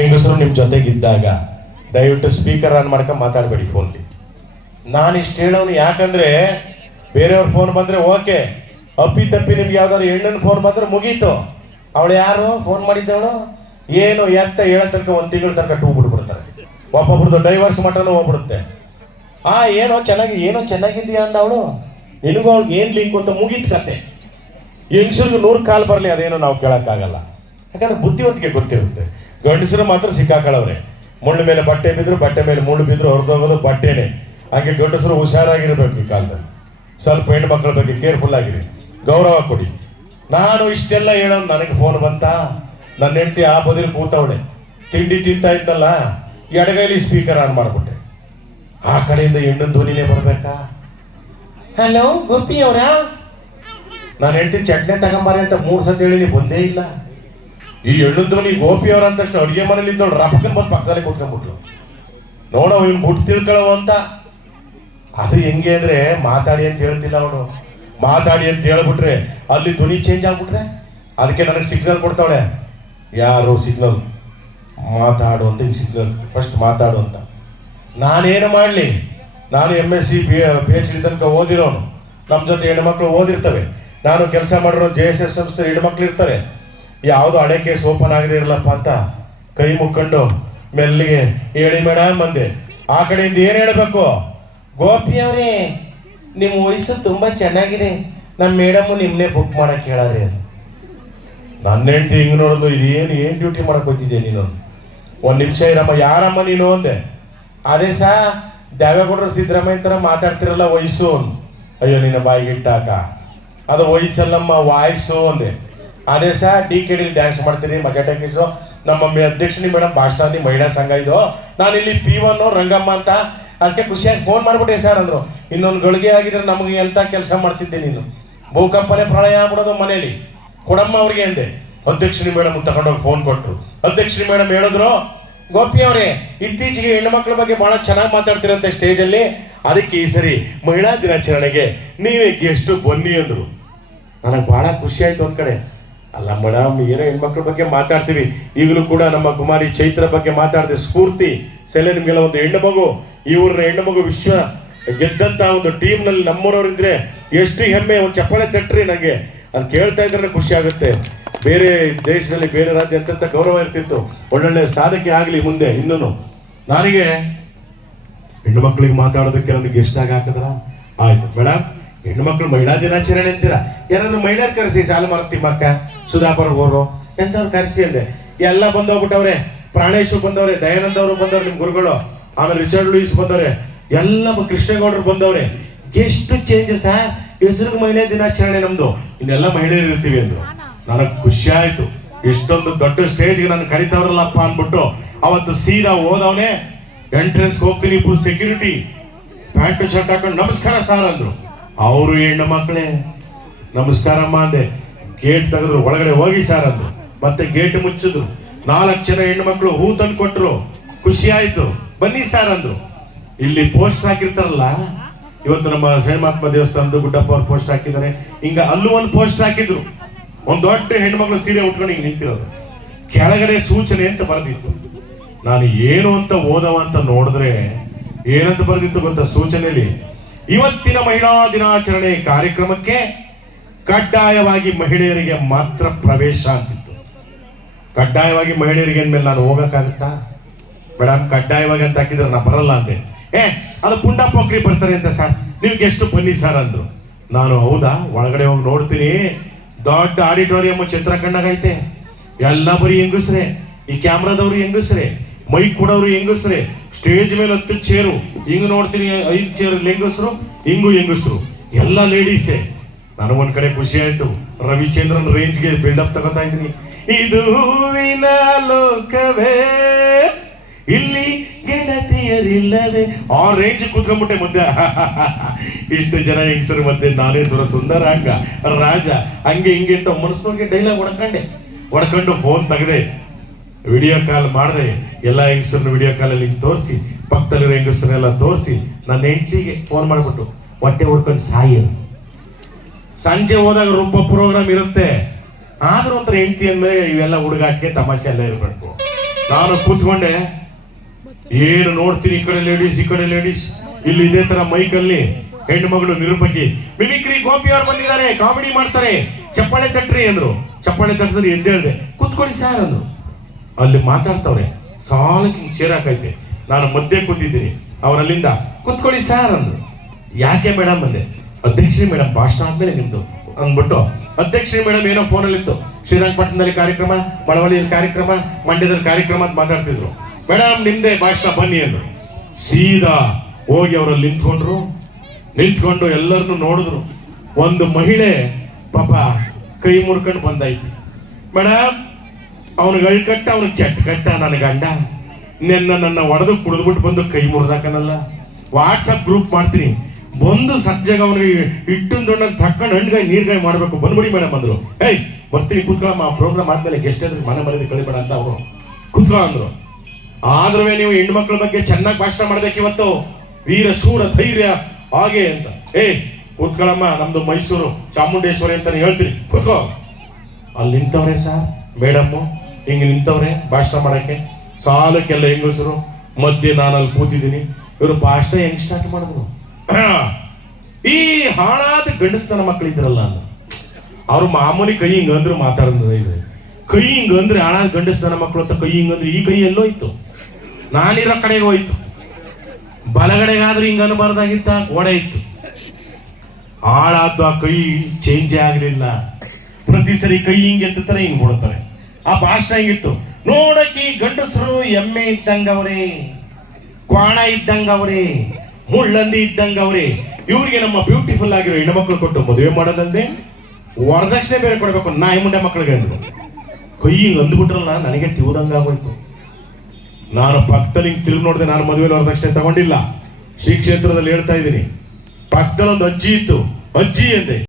ಹೆಂಗಸರು ನಿಮ್ಮ ಜೊತೆಗಿದ್ದಾಗ ದಯವಿಟ್ಟು ಸ್ಪೀಕರ್ ಆನ್ ಮಾಡ್ಕೊಂಡು ಮಾತಾಡಬೇಡಿ ಫೋನ್ಲಿ. ನಾನು ಇಷ್ಟು ಹೇಳೋನು ಯಾಕಂದ್ರೆ ಬೇರೆಯವ್ರ ಫೋನ್ ಬಂದ್ರೆ ಓಕೆ, ಅಪ್ಪಿ ತಪ್ಪಿ ನಿಮ್ಗೆ ಯಾವ್ದಾದ್ರು ಹೆಣ್ಣನ ಫೋನ್ ಬಂದ್ರೆ ಮುಗೀತು. ಅವಳು ಯಾರು ಫೋನ್ ಮಾಡಿದ್ದವಳು ಏನು ಎತ್ತ ಹೇಳೋ ತನಕ 1 ತಿಂಗಳ ತನಕ ಟೂ ಬಿಡ್ಬಿಡ್ತಾರೆ. ಒಬ್ಬೊಬ್ರದ್ದು ಡೈವರ್ಸ್ ಮಟನೂ ಹೋಗ್ಬಿಡುತ್ತೆ. ಏನೋ ಚೆನ್ನಾಗಿದೆಯಾ ಅಂದ ಅವಳು, ನಿನಗೂ ಅವ್ಳಿಗೆ ಏನು ಲಿಂಕ್ ಅಂತ ಮುಗೀತು ಕತೆ. ಹೆಂಗಸರಿಗೆ 100 ಕಾಲ್ ಬರಲಿ ಅದೇನೋ ನಾವು ಕೇಳೋಕ್ಕಾಗಲ್ಲ, ಯಾಕಂದ್ರೆ ಬುದ್ಧಿವಂತಿಕೆ ಗೊತ್ತಿರುತ್ತೆ. ಗಂಡಸರು ಮಾತ್ರ ಸಿಕ್ಕಾಕೊಳ್ಳವ್ರೆ. ಮುಳ್ಳು ಮೇಲೆ ಬಟ್ಟೆ ಬಿದ್ರು, ಬಟ್ಟೆ ಮೇಲೆ ಮುಳ್ಳು ಬಿದ್ರು ಹೊರದೋಗೋದು ಬಟ್ಟೆನೆ. ಹಾಗೆ ಗಂಡಸರು ಹುಷಾರಾಗಿರ್ಬೇಕು ಈ ಕಾಲದಲ್ಲಿ. ಸ್ವಲ್ಪ ಹೆಣ್ಮಕ್ಳ ಬಗ್ಗೆ ಕೇರ್ಫುಲ್ ಆಗಿರಿ, ಗೌರವ ಕೊಡಿ. ನಾನು ಇಷ್ಟೆಲ್ಲ ಹೇಳೋದು ನನಗೆ ಫೋನ್ ಬಂತ. ನನ್ನ ಹೆಂಡತಿ ಆ ಬದಿಲಿ ಕೂತವಳೆ, ತಿಂಡಿ ತಿಂತಾ ಇದ್ದಲ್ಲ, ಎಡಗೈಲಿ ಸ್ಪೀಕರ್ ಆನ್ ಮಾಡ್ಬಿಟ್ಟೆ. ಆ ಕಡೆಯಿಂದ ಹೆಣ್ಣು ಧ್ವನಿನೇ ಬರ್ಬೇಕಾ? ಹಲೋ ಗೋಪಿ ಅವರ, ನಾನು ಹೆಂಡತಿ ಚಟ್ನಿ ತಗೊಂಬಾರಿ ಅಂತ 3 ಸತಿ ಹೇಳಿ ಬಂದೇ ಇಲ್ಲ. ಈ ಹೆಣ್ಣು ಧ್ವನಿ ಗೋಪಿ ಅವರ ಅಂದ ತಕ್ಷಣ ಅಡುಗೆ ಮನೇಲಿ ಇದ್ದವಳು ರಫಕನ್ ಬಂದು ಪಕ್ಕದಲ್ಲೇ ಕೂತ್ಕೊಂಡ್ಬಿಟ್ಲು. ನೋಡೋ ಇವ್ನು ಬಿಟ್ಟು ತಿಳ್ಕೊಳ್ಳೋ ಅಂತ. ಅದು ಹೆಂಗೆ ಅಂದ್ರೆ ಮಾತಾಡಿ ಅಂತ ಹೇಳ್ತಿಲ್ಲ ಅವಳು. ಮಾತಾಡಿ ಅಂತ ಹೇಳ್ಬಿಟ್ರೆ ಅಲ್ಲಿ ಧ್ವನಿ ಚೇಂಜ್ ಆಗ್ಬಿಟ್ರೆ ಅದಕ್ಕೆ ನನಗೆ ಸಿಗ್ನಲ್ ಕೊಡ್ತಾವಳೆ. ಯಾರು ಸಿಗ್ನಲ್ ಮಾತಾಡು ಅಂತ, ಹಿಂಗೆ ಸಿಗ್ನಲ್ ಫಸ್ಟ್ ಮಾತಾಡು ಅಂತ. ನಾನೇನು ಮಾಡಲಿ? ನಾನು MSc PhD ತನಕ ಓದಿರೋನು. ನಮ್ಮ ಜೊತೆ ಹೆಣ್ಮಕ್ಳು ಓದಿರ್ತವೆ. ನಾನು ಕೆಲಸ ಮಾಡಿರೋ JSS ಸಂಸ್ಥೆ ಹೆಣ್ಮಕ್ಳು ಇರ್ತಾರೆ. ಯಾವುದು ಹಳೆ ಕೇಸ್ ಓಪನ್ ಆಗದೆ ಇರಲಪ್ಪ ಅಂತ ಕೈ ಮುಕ್ಕೊಂಡು ಮೆಲ್ಲಿಗೆ ಹೇಳಿ ಮೇಡಮ್ ಅಂದೆ. ಆ ಕಡೆಯಿಂದ ಏನು ಹೇಳಬೇಕು? ಗೋಪಿ ಅವರೇ, ನಿಮ್ಮ ವಯಸ್ಸು ತುಂಬ ಚೆನ್ನಾಗಿದೆ, ನಮ್ಮ ಮೇಡಮ್ಮು ನಿಮ್ಮನ್ನೇ ಬುಕ್ ಮಾಡಕ್ಕೆ ಹೇಳಾರೆ. ನನ್ನ ಹೆಂಡತಿ ಹಿಂಗೆ ನೋಡೋದು, ಏನು ಡ್ಯೂಟಿ ಮಾಡಕ್ಕೆ ಹೋಗ್ತಿದ್ದೆ ನೀನು? 1 ನಿಮಿಷ ಇರಮ್ಮ. ಯಾರಮ್ಮ ನೀನು ಅಂದೆ. ಅದೇ ದೇವೇಗೌಡರು ಸಿದ್ದರಾಮಯ್ಯ ಥರ ಮಾತಾಡ್ತಿರಲ್ಲ ವಯಸ್ಸು. ಅಯ್ಯೋ ನಿನ್ನ ಬಾಯಿಗೆ ಇಟ್ಟಾಕ, ಅದು ವಯಸ್ಸಲ್ಲಮ್ಮ ವಾಯ್ಸು ಅಂದೆ. ಅದೇ DKD ಡ್ಯಾನ್ಸ್ ಮಾಡ್ತೀನಿ ಮಜಾ ಟಾಕೀಸು. ನಮ್ಮ ಅಧ್ಯಕ್ಷನಿ ಮೇಡಮ್ ಭಾಷಣ ಮಹಿಳಾ ಸಂಘ ಇದು, ನಾನು ಇಲ್ಲಿ P1 ರಂಗಮ್ಮ ಅಂತ. ಅದಕ್ಕೆ ಖುಷಿಯಾಗಿ ಫೋನ್ ಮಾಡ್ಬಿಟ್ಟೆ ಸರ್ ಅಂದರು. ಇನ್ನೊಂದು ಗಳಿಗೆ ಆಗಿದ್ರೆ ನಮಗೆ ಎಂತ ಕೆಲಸ ಮಾಡ್ತಿದ್ದೆ ನೀನು? ಭೂಕಂಪನೆ ಪ್ರಳಯ ಆಗ್ಬಿಡೋದು ಮನೇಲಿ, ಕೊಡಮ್ಮ ಅವ್ರಿಗೆ ಅಂದೆ. ಅಧ್ಯಕ್ಷನಿ ಮೇಡಮ್ ತಗೊಂಡೋಗಿ ಫೋನ್ ಕೊಟ್ಟರು. ಅಧ್ಯಕ್ಷನಿ ಮೇಡಮ್ ಹೇಳಿದ್ರು, ಗೋಪಿ ಅವರೇ, ಇತ್ತೀಚೆಗೆ ಹೆಣ್ಣುಮಕ್ಳ ಬಗ್ಗೆ ಬಹಳ ಚೆನ್ನಾಗಿ ಮಾತಾಡ್ತಿರಂತೆ ಸ್ಟೇಜಲ್ಲಿ, ಅದಕ್ಕೆ ಈ ಸರಿ ಮಹಿಳಾ ದಿನಾಚರಣೆಗೆ ನೀವೇ ಗೆಸ್ಟು ಬನ್ನಿ ಅಂದರು. ನನಗೆ ಬಹಳ ಖುಷಿ ಆಯ್ತು. ಒಂದ್ ಕಡೆ ಅಲ್ಲ ಮೇಡಮ್, ಏನೋ ಹೆಣ್ಮಕ್ಳ ಬಗ್ಗೆ ಮಾತಾಡ್ತೀವಿ. ಈಗಲೂ ಕೂಡ ನಮ್ಮ ಕುಮಾರಿ ಚೈತ್ರ ಬಗ್ಗೆ ಮಾತಾಡಿದೆ. ಸ್ಫೂರ್ತಿ ಸೆಲೆ ನಿಮ್ಗೆಲ್ಲ ಒಂದು ಹೆಣ್ಣು ಮಗು, ಇವ್ರನ್ನ ಹೆಣ್ಣು ಮಗು ವಿಶ್ವ ಗೆದ್ದಂತ ಒಂದು ಟೀಮ್ನಲ್ಲಿ ನಮ್ಮೂರವ್ರಿದ್ರೆ ಎಷ್ಟು ಹೆಮ್ಮೆ. ಒಂದು ಚಪ್ಪಾಳೆ ತಟ್ರಿ ನನಗೆ. ಅದು ಕೇಳ್ತಾ ಇದ್ರೆ ಖುಷಿ ಆಗುತ್ತೆ. ಬೇರೆ ದೇಶದಲ್ಲಿ ಬೇರೆ ರಾಜ್ಯ ಅಂತ ಗೌರವ ಇರ್ತಿತ್ತು. ಒಳ್ಳೊಳ್ಳೆ ಸಾಧಕೆ ಆಗಲಿ ಮುಂದೆ. ಇನ್ನೂ ನನಗೆ ಹೆಣ್ಣು ಮಕ್ಕಳಿಗೆ ಮಾತಾಡೋದಕ್ಕೆ ನನಗೆ ಎಷ್ಟಾಗಿ ಹಾಕಿದ್ರ ಆಯ್ತು ಮೇಡಮ್. ಹೆಣ್ಣು ಮಕ್ಕಳು ಮಹಿಳಾ ದಿನಾಚರಣೆ ಅಂತೀರಾ, ಯಾರಾದ್ರೂ ಮಹಿಳೆಯರು ಕರೆಸಿ, ಸಾಲುಮರದ ತಿಮ್ಮಕ್ಕ, ಸುಧಾಕರ್ ಅವರು ಎಂಥವ್ರು ಕರೆಸಿ ಅಂದೆ. ಎಲ್ಲ ಬಂದೋಗ್ಬಿಟ್ಟವ್ರೆ. ಪ್ರಾಣೇಶ್ ಬಂದವ್ರೆ, ದಯಾನಂದ ಅವರು ಬಂದವ್ರೆ, ನಿಮ್ಮ ಗುರುಗಳು. ಆಮೇಲೆ ರಿಚರ್ಡ್ ಲೂಯಿಸ್ ಬಂದವ್ರೆ, ಎಲ್ಲ ಕೃಷ್ಣೇಗೌಡರು ಬಂದವ್ರೆ. ಎಷ್ಟು ಚೇಂಜಸ್ ಹೆಸರಿಗೆ ಮಹಿಳಾ ದಿನಾಚರಣೆ ನಮ್ದು, ಇನ್ನೆಲ್ಲ ಮಹಿಳೆಯರು ಇರ್ತೀವಿ ಅಂದ್ರು. ನನಗೆ ಖುಷಿ ಆಯ್ತು. ಇಷ್ಟೊಂದು ದೊಡ್ಡ ಸ್ಟೇಜ್ಗೆ ನಾನು ಕರಿತಾವ್ರಲ್ಲಪ್ಪ ಅಂದ್ಬಿಟ್ಟು ಅವತ್ತು ಸೀದಾ ಹೋದವನೇ ಎಂಟ್ರೆನ್ಸ್ ಹೋಗ್ತೀನಿ. ಫುಲ್ ಸೆಕ್ಯೂರಿಟಿ, ಪ್ಯಾಂಟ್ ಶರ್ಟ್ ಹಾಕೊಂಡು ನಮಸ್ಕಾರ ಸಾರ್ ಅಂದ್ರು. ಅವರು ಹೆಣ್ಣು ಮಕ್ಕಳೇ, ನಮಸ್ಕಾರಮ್ಮ ಅಂದೆ. ಗೇಟ್ ತೆಗೆದ್ರು, ಒಳಗಡೆ ಹೋಗಿ ಸಾರ್ ಅಂದ್ರು. ಮತ್ತೆ ಗೇಟ್ ಮುಚ್ಚಿದ್ರು. 4 ಜನ ಹೆಣ್ಣು ಮಕ್ಕಳು ಹೂ ತಂದು ಕೊಟ್ಟರು. ಖುಷಿ ಆಯ್ತು. ಬನ್ನಿ ಸಾರ್ ಅಂದ್ರು. ಇಲ್ಲಿ ಪೋಸ್ಟ್ ಹಾಕಿರ್ತಾರಲ್ಲ, ಇವತ್ತು ನಮ್ಮ ಶ್ರೀಮಾತ್ಮ ದೇವಸ್ಥಾನದ ಗುಡ್ಡಪ್ಪ ಅವ್ರು ಪೋಸ್ಟ್ ಹಾಕಿದ್ದಾರೆ. ಹಿಂಗ ಅಲ್ಲೂ ಒಂದು ಪೋಸ್ಟ್ ಹಾಕಿದ್ರು. ಒಂದು ದೊಡ್ಡ ಹೆಣ್ಮಕ್ಳು ಸೀರೆ ಉಟ್ಕೊಂಡು ಹಿಂಗೆ ನಿಂತಿರೋದು. ಕೆಳಗಡೆ ಸೂಚನೆ ಅಂತ ಬರೆದಿತ್ತು. ನಾನು ಏನು ಅಂತ ಓದವ ಅಂತ ನೋಡಿದ್ರೆ ಏನಂತ ಬರೆದಿತ್ತು ಗೊತ್ತಾ ಸೂಚನೆಯಲ್ಲಿ? ಇವತ್ತಿನ ಮಹಿಳಾ ದಿನಾಚರಣೆ ಕಾರ್ಯಕ್ರಮಕ್ಕೆ ಕಡ್ಡಾಯವಾಗಿ ಮಹಿಳೆಯರಿಗೆ ಮಾತ್ರ ಪ್ರವೇಶ ಅಂತಿತ್ತು. ಕಡ್ಡಾಯವಾಗಿ ಮಹಿಳೆಯರಿಗೆ ಅಂದ್ಮೇಲೆ ನಾನು ಹೋಗಕ್ಕಾಗುತ್ತಾ ಮೇಡಮ್? ಕಡ್ಡಾಯವಾಗಿ ಅಂತ ಹಾಕಿದ್ರೆ ನಾ ಬರಲ್ಲ ಅಂದೆ. ಅದು ಪುಂಡ ಪೋಖ್ರಿ ಬರ್ತಾರೆ ಅಂತ ಸರ್, ನೀವು ಗೆಸ್ಟ್ ಬನ್ನಿ ಸರ್ ಅಂದ್ರು. ನಾನು ಹೌದಾ, ಒಳಗಡೆ ಹೋಗಿ ನೋಡ್ತೀನಿ. ದೊಡ್ಡ ಆಡಿಟೋರಿಯಂ ಚಿತ್ರ ಕಣ್ಣಾಗೈತೆ. ಎಲ್ಲ ಬರೀ ಹೆಂಗಸ್ರೆ. ಈ ಕ್ಯಾಮ್ರಾದವ್ರು ಹೆಂಗಸ್ರೆ, ಮೈಕ್ ಕೊಡೋರು ಹೆಂಗಸ್ರೆ, ಸ್ಟೇಜ್ ಮೇಲೆ 10 ಚೇರು. ಹಿಂಗ್ ನೋಡ್ತೀನಿ 5 ಚೇರ್ ಹೆಂಗಸ್ರು, ಹಿಂಗೂ ಹೆಂಗಸ್ರು, ಎಲ್ಲ ಲೇಡೀಸೇ. ನನಗೊಂದ್ ಕಡೆ ಖುಷಿ ಆಯ್ತು. ರವಿಚಂದ್ರನ್ ರೇಂಜ್ಗೆ ಬಿಲ್ಡಪ್ ತಗೋತಾ ಇದ್ದೀನಿ. ಇದು ಹೂವಿನ ಲೋಕವೇ, ಇಲ್ಲಿ ಗೆಳತಿಯರಿಲ್ಲವೇ, ಆ ರೇಂಜ್ ಕೂತ್ಕೊಂಡ್ಬಿಟ್ಟೆ ಮುಂದೆ. ಇಷ್ಟು ಜನ ಹೆಂಗಸರು ಮತ್ತೆ ನಾನೇ ಸುರ ಸುಂದರ ಹಂಗ ರಾಜ ಹಂಗೆ ಹಿಂಗೆ ಅಂತ ಮನಸ್ಸಿಗೆ ಡೈಲಾಗ್ ಹೊಡ್ಕೊಂಡು ಫೋನ್ ತೆಗೆದೆ, ವಿಡಿಯೋ ಕಾಲ್ ಮಾಡಿದೆ. ಎಲ್ಲ ಹೆಂಗಸರನ್ನ ವಿಡಿಯೋ ಕಾಲಲ್ಲಿ ಹಿಂಗೆ ತೋರಿಸಿ, ಪಕ್ಕದಲ್ಲಿರೋ ಹೆಂಗಸರನ್ನೆಲ್ಲ ತೋರಿಸಿ, ನನ್ನ ಹೆಂಡತಿಗೆ ಫೋನ್ ಮಾಡಿಬಿಟ್ಟು ಹೊಟ್ಟೆ ಹೊಡ್ಕೊಂಡು ಸಾಯಿ. ಸಂಜೆ ಹೋದಾಗ ರುಬ್ಬ ಪ್ರೋಗ್ರಾಮ್ ಇರುತ್ತೆ. ಆದ್ರೂ ಒಂಥರ ಹೆಂಡತಿ ಅಂದ್ಮೇಲೆ ಇವೆಲ್ಲ ಹುಡುಗಾಟಿಗೆ ತಮಾಷೆ ಎಲ್ಲ ಇರಬೇಕು. ನಾನು ಕೂತ್ಕೊಂಡೆ, ಏನು ನೋಡ್ತೀನಿ, ಈ ಕಡೆ ಲೇಡೀಸ್ ಈ ಕಡೆ ಲೇಡೀಸ್. ಇಲ್ಲಿ ಇದೇ ತರ ಮೈಕಲ್ಲಿ ಹೆಣ್ಣು ಮಗಳು ನಿರೂಪಕಿ ಮಿಮಿಕ್ರಿ ಗೋಪಿ ಅವ್ರು ಬಂದಿದ್ದಾರೆ, ಕಾಮಿಡಿ ಮಾಡ್ತಾರೆ, ಚಪ್ಪಾಳೆ ತಟ್ರಿ ಅಂದ್ರು. ಚಪ್ಪಾಳೆ ತಟ್ಟಿದ್ರೆ ಎದ್ದೇಳ್ದೆ, ಕೂತ್ಕೊಳ್ಳಿ ಸರ್ ಅಂದ್ರು. ಅಲ್ಲಿ ಮಾತಾಡ್ತವ್ರೆ, ಸಾಲಕ್ಕೆ ಚೇರ್ ಹಾಕೈತೆ, ನಾನು ಮಧ್ಯೆ ಕೂತಿದ್ದೀನಿ. ಅವರಲ್ಲಿಂದ ಕೂತ್ಕೊಳ್ಳಿ ಸರ್ ಅಂದ್ರು. ಯಾಕೆ ಮೇಡಮ್ ಅಂದೆ. ಅಧ್ಯಕ್ಷರಿ ಮೇಡಮ್ ಭಾಷಣ ಆದ್ಮೇಲೆ ನಿಮ್ದು ಅಂದ್ಬಿಟ್ಟು, ಅಧ್ಯಕ್ಷರಿ ಮೇಡಮ್ ಏನೋ ಫೋನಲ್ಲಿ ಇತ್ತು, ಶ್ರೀರಂಗಪಟ್ಟಣದಲ್ಲಿ ಕಾರ್ಯಕ್ರಮ, ಮಳವಳ್ಳಿಯಲ್ಲಿ ಕಾರ್ಯಕ್ರಮ, ಮಂಡ್ಯದಲ್ಲಿ ಕಾರ್ಯಕ್ರಮ ಅಂತ ಮಾತಾಡ್ತಿದ್ರು. ಮೇಡಮ್ ನಿಮ್ದೇ ಭಾಷಣ ಬನ್ನಿ ಅಂದ್ರು. ಸೀದಾ ಹೋಗಿ ಅವರಲ್ಲಿ ನಿಂತ್ಕೊಂಡು ಎಲ್ಲರನ್ನು ನೋಡಿದ್ರು. ಒಂದು ಮಹಿಳೆ ಪಾಪ ಕೈ ಮುರ್ಕೊಂಡು ಬಂದಾಯ್ತು. ಮೇಡಮ್ ಅವನಿಗೆ ಅಳ್ಕಟ್ಟ, ಅವನಿಗೆ ಚಟ್ ಕಟ್ಟ, ನನ್ನ ಗಂಡ ನನ್ನ ಒಡೆದು ಕುಡಿದ್ಬಿಟ್ಟು ಬಂದು ಕೈ ಮುರಿದಾಕನಲ್ಲ. ವಾಟ್ಸಪ್ ಗ್ರೂಪ್ ಮಾಡ್ತೀನಿ, ಬಂದು ಸಜ್ಜಾಗ ಅವನಿಗೆ ಇಟ್ಟೊಂದು ದೊಡ್ಡ ತಕ್ಕೊಂಡು ಹಣ್ಗಾಯಿ ನೀರ್ಗಾಯಿ ಮಾಡ್ಬೇಕು, ಬಂದ್ಬಿಡಿ ಮೇಡಮ್ ಅಂದ್ರು. ಏಯ್ ಬರ್ತೀನಿ ಕೂತ್ಕೊಳ್ಳಮ್ಮ, ಆ ಪ್ರೋಗ್ರಾಮ್ ಆದ್ಮೇಲೆ ಗೆಸ್ಟ್ ಆದ್ರೆ ಮನೆ ಮರದಿ ಕಳಿಬೇಡ ಅಂತ ಅವರು ಕೂತ್ಕೊ ಅಂದ್ರು. ಆದ್ರೂ ನೀವು ಹೆಣ್ಮಕ್ಳ ಬಗ್ಗೆ ಚೆನ್ನಾಗಿ ಭಾಷಣ ಮಾಡ್ಬೇಕು ಇವತ್ತು, ವೀರ ಶೂರ ಧೈರ್ಯ ಹಾಗೆ ಅಂತ. ಕೂತ್ಕೊಳ್ಳಮ್ಮ, ನಮ್ದು ಮೈಸೂರು ಚಾಮುಂಡೇಶ್ವರಿ ಅಂತ ಹೇಳ್ತೀನಿ, ಕೂತ್ಕೋ. ಅಲ್ಲಿ ನಿಂತವ್ರೆ ಸರ್ ಮೇಡಮ್ಮು, ಹಿಂಗೆ ನಿಂತವ್ರೆ ಭಾಷಣ ಮಾಡಕ್ಕೆ, ಸಾಲಕ್ಕೆಲ್ಲ ಹೆಂಗಸರು ಮಧ್ಯೆ ನಾನು ಅಲ್ಲಿ ಕೂತಿದ್ದೀನಿ. ಇವರು ಭಾಷಣ ಹೆಂಗ್ ಸ್ಟಾರ್ಟ್ ಮಾಡಿದ್ರು, ಈ ಹಾಳಾದ ಗಂಡಸ್ತನ ಮಕ್ಕಳಿದ್ರಲ್ಲ ಅಂದ. ಅವ್ರು ಮಾಮೂಲಿ ಕೈ ಹಿಂಗಂದ್ರು ಮಾತಾಡಿದ್ರೆ ಇದೆ, ಕೈ ಹಿಂಗಂದ್ರೆ ಹಾಳಾದ ಗಂಡಸ್ತನ ಮಕ್ಕಳು ಅಂತ. ಕೈ ಹಿಂಗಂದ್ರೆ ಈ ಕೈ ಎಲ್ಲೋ ಇತ್ತು, ನಾನಿರೋ ಕಡೆಗೆ ಹೋಯ್ತು. ಬಲಗಡೆಗಾದ್ರೆ ಹಿಂಗ ಅನ್ಬಾರ್ದಾಗಿತ್ತ, ಗೋಡೆ ಇತ್ತು. ಹಾಳಾದ್ದು ಆ ಕೈ ಚೇಂಜೇ ಆಗ್ಲಿಲ್ಲ. ಪ್ರತಿ ಸರಿ ಕೈ ಹಿಂಗೆ ಎತ್ತುತ್ತಾರೆ, ಹಿಂಗ್ ಬಿಡ್ತಾರೆ. ಆ ಭಾಷಣ ಹಿಂಗಿತ್ತು, ನೋಡಕ್ಕೆ ಗಂಡಸರು ಎಮ್ಮೆ ಇದ್ದಂಗವ್ರೆ, ಕ್ವಾಣ ಇದ್ದಂಗವ್ರೆ, ಮುಳ್ಳಂದಿ ಇದ್ದಂಗವ್ರೆ. ಇವ್ರಿಗೆ ನಮ್ಮ ಬ್ಯೂಟಿಫುಲ್ ಆಗಿರೋ ಹೆಣ್ಮಕ್ಳು ಕೊಟ್ಟು ಮದುವೆ ಮಾಡೋದಲ್ಲದೆ ವರದಕ್ಷಿಣೆ ಬೇರೆ ಕೊಡ್ಬೇಕು ನಾಯಿ ಮುಂಡೆ ಮಕ್ಕಳಿಗೆ ಅಂದ್ರು. ಕೈ ಹಿಂಗ್ ಅಂದ್ಬಿಟ್ರಲ್ಲ, ನನಗೆ ತಿವುದಂಗಾಗೋಯ್ತು. ನಾನು ಪಕ್ಕದಲ್ಲಿ ಹಿಂಗ್ ತಿರುಗಿ ನೋಡಿದೆ. ನಾನು ಮದುವೆಲಿ ವರದಕ್ಷಿಣೆ ತಗೊಂಡಿಲ್ಲ, ಶ್ರೀ ಕ್ಷೇತ್ರದಲ್ಲಿ ಹೇಳ್ತಾ ಇದ್ದೀನಿ. ಪಕ್ಕದಲ್ಲಿ ಒಂದು ಅಜ್ಜಿ ಇತ್ತು, ಅಜ್ಜಿ ಅಂದೆ.